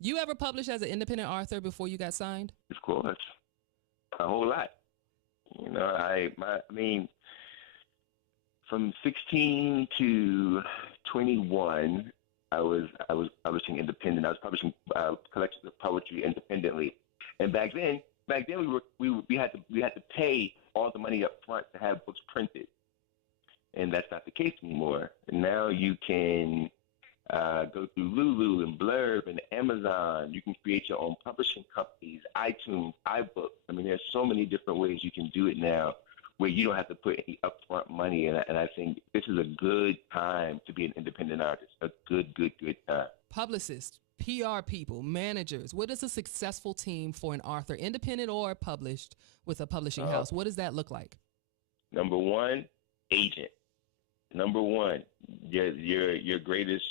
You ever published as an independent author before you got signed? Of course, a whole lot. I mean, from 16 to 21, I was publishing independent. I was publishing collections of poetry independently, and back then we had to pay all the money up front to have books printed, and that's not the case anymore. And now you can go through Lulu and Blurb and Amazon. You can create your own publishing companies, iTunes, iBooks. I mean, there's so many different ways you can do it now where you don't have to put any upfront money. And I think this is a good time to be an independent artist. A good time. Publicists, PR people, managers. What is a successful team for an author, independent or published with a publishing house? What does that look like? Number one, agent. Number one, your greatest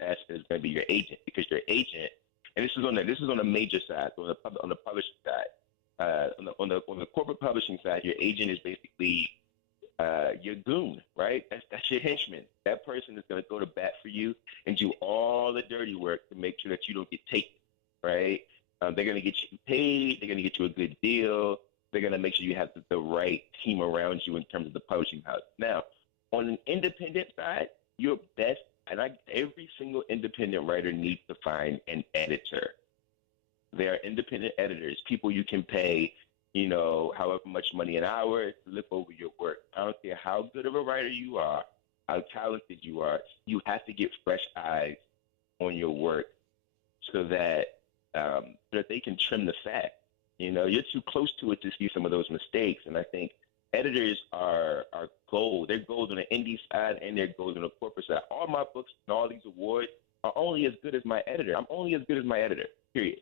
asset is going to be your agent, because your agent, and this is on the major side, on the publishing side, on the corporate publishing side, your agent is basically your goon, right? That's your henchman. That person is going to go to bat for you and do all the dirty work to make sure that you don't get taken, right? They're going to get you paid. They're going to get you a good deal. They're going to make sure you have the right team around you in terms of the publishing house. Now, on an independent side, your best, and every single independent writer needs to find an editor. There are independent editors, people you can pay, however much money an hour to look over your work. I don't care how good of a writer you are, how talented you are, you have to get fresh eyes on your work so that they can trim the fat. You're too close to it to see some of those mistakes, and I think editors are gold. They're gold on the indie side and they're gold on the corporate side. All my books and all these awards are only as good as my editor. I'm only as good as my editor, period.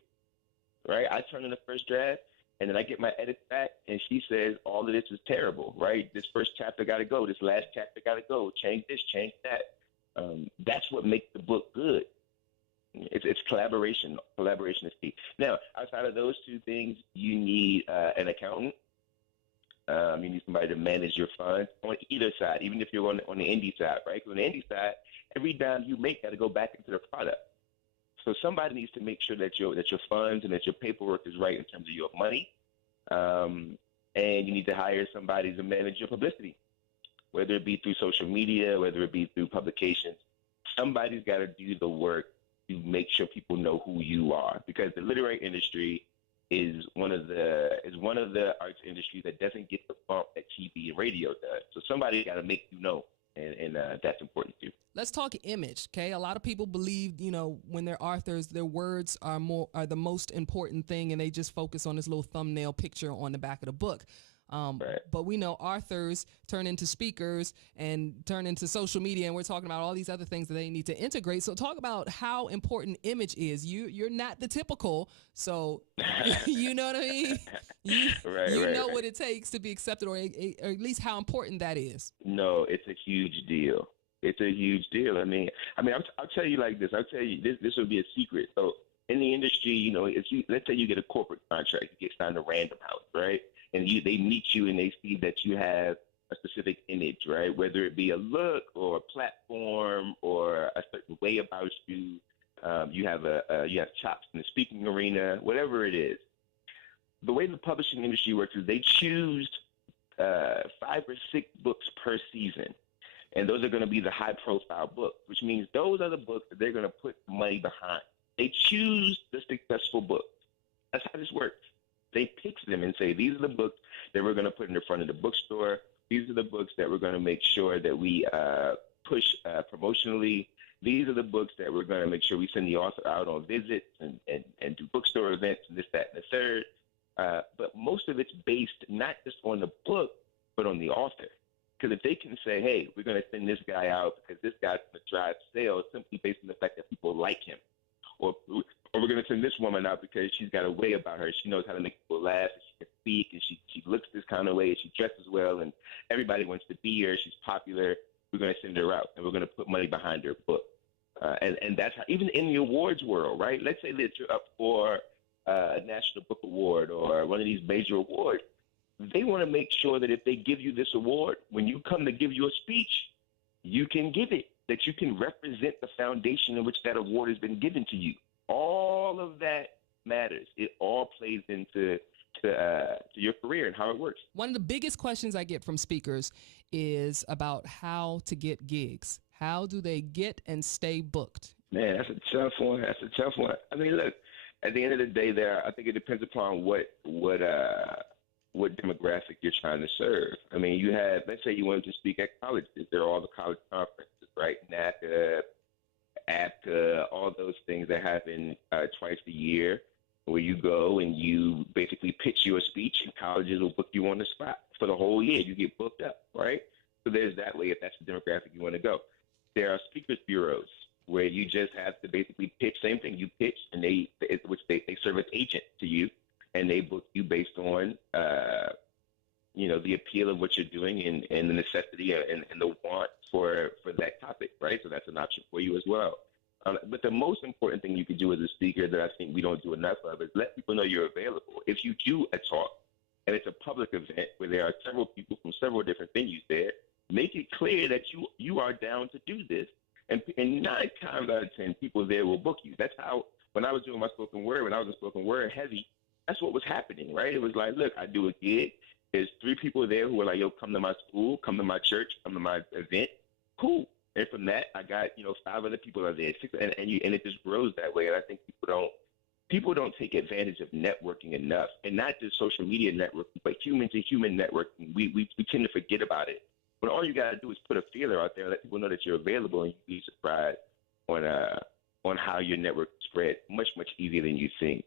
Right? I turn in the first draft, and then I get my edit back, and she says, all of this is terrible, right? This first chapter got to go. This last chapter got to go. Change this, change that. That's what makes the book good. It's collaboration. Collaboration is key. Now, outside of those two things, you need an accountant. You need somebody to manage your funds on either side, even if you're on the indie side, right? Because on the indie side, every dime you make got to go back into the product. So somebody needs to make sure that your funds and that your paperwork is right in terms of your money. And you need to hire somebody to manage your publicity, whether it be through social media, whether it be through publications. Somebody's got to do the work to make sure people know who you are, because the literary industry is one of the arts industries that doesn't get the bump that TV and radio does. So somebody got to make you know, and that's important too. Let's talk image, okay? A lot of people believe, when they're authors, their words are the most important thing, and they just focus on this little thumbnail picture on the back of the book. Right. But we know authors turn into speakers and turn into social media, and we're talking about all these other things that they need to integrate. So talk about how important image is. You're not the typical, so you know what I mean? You know what it takes to be accepted, or at least how important that is. No, it's a huge deal. It's a huge deal. I mean, I'll tell you like this. I'll tell you this will be a secret. So in the industry, let's say you get a corporate contract, you get signed to Random House, right? And they meet you and they see that you have a specific image, right? Whether it be a look or a platform or a certain way about you, you have chops in the speaking arena, whatever it is. The way the publishing industry works is they choose 5 or 6 books per season. And those are going to be the high-profile books, which means those are the books that they're going to put money behind. They choose the successful books. That's how this works. They pick them and say, these are the books that we're going to put in the front of the bookstore. These are the books that we're going to make sure that we push promotionally. These are the books that we're going to make sure we send the author out on visits and do bookstore events and this, that, and the third. But most of it's based not just on the book, but on the author. Because if they can say, hey, we're going to send this guy out because this guy's going to drive sales simply based on the fact that people like him. Or we're going to send this woman out because she's got a way about her. She knows how to make people laugh, and she can speak, and she looks this kind of way, and she dresses well, and everybody wants to be her. She's popular. We're going to send her out, and we're going to put money behind her book. And that's how, even in the awards world, right? Let's say that you're up for a National Book Award or one of these major awards. They want to make sure that if they give you this award, when you come to give your speech, you can give it, that you can represent the foundation in which that award has been given to you. All matters. It all plays into to your career and how it works. One of the biggest questions I get from speakers is about how to get gigs. How do they get and stay booked? Man, that's a tough one. That's a tough one. I mean, look, at the end of the day, I think it depends upon what demographic you're trying to serve. I mean, you have, let's say you wanted to speak at colleges. There are all the college conferences, right? NACA, APCA, all those things that happen twice a year, where you go and you basically pitch your speech, and colleges will book you on the spot for the whole year. You get booked up, right? So there's that way if that's the demographic you want to go. There are speakers bureaus where you just have to basically pitch, same thing. You pitch, and they serve as agent to you, and they book you based on, the appeal of what you're doing and the necessity and the want for that topic, right? So that's an option for you as well. But the most important thing you can do as a speaker that I think we don't do enough of is let people know you're available. If you do a talk and it's a public event where there are several people from several different venues there, make it clear that you are down to do this. And 9 times out of 10, people there will book you. That's how, when I was doing my spoken word, when I was in spoken word heavy, that's what was happening, right? It was like, look, I do a gig. There's 3 people there who were like, yo, come to my school, come to my church, come to my event. Cool. And from that, I got, 5 other people are there, 6, and it just grows that way. And I think people don't take advantage of networking enough, and not just social media networking, but human to human networking. We tend to forget about it. But all you got to do is put a feeler out there, let people know that you're available, and you'd be surprised on how your network spread much, much easier than you think.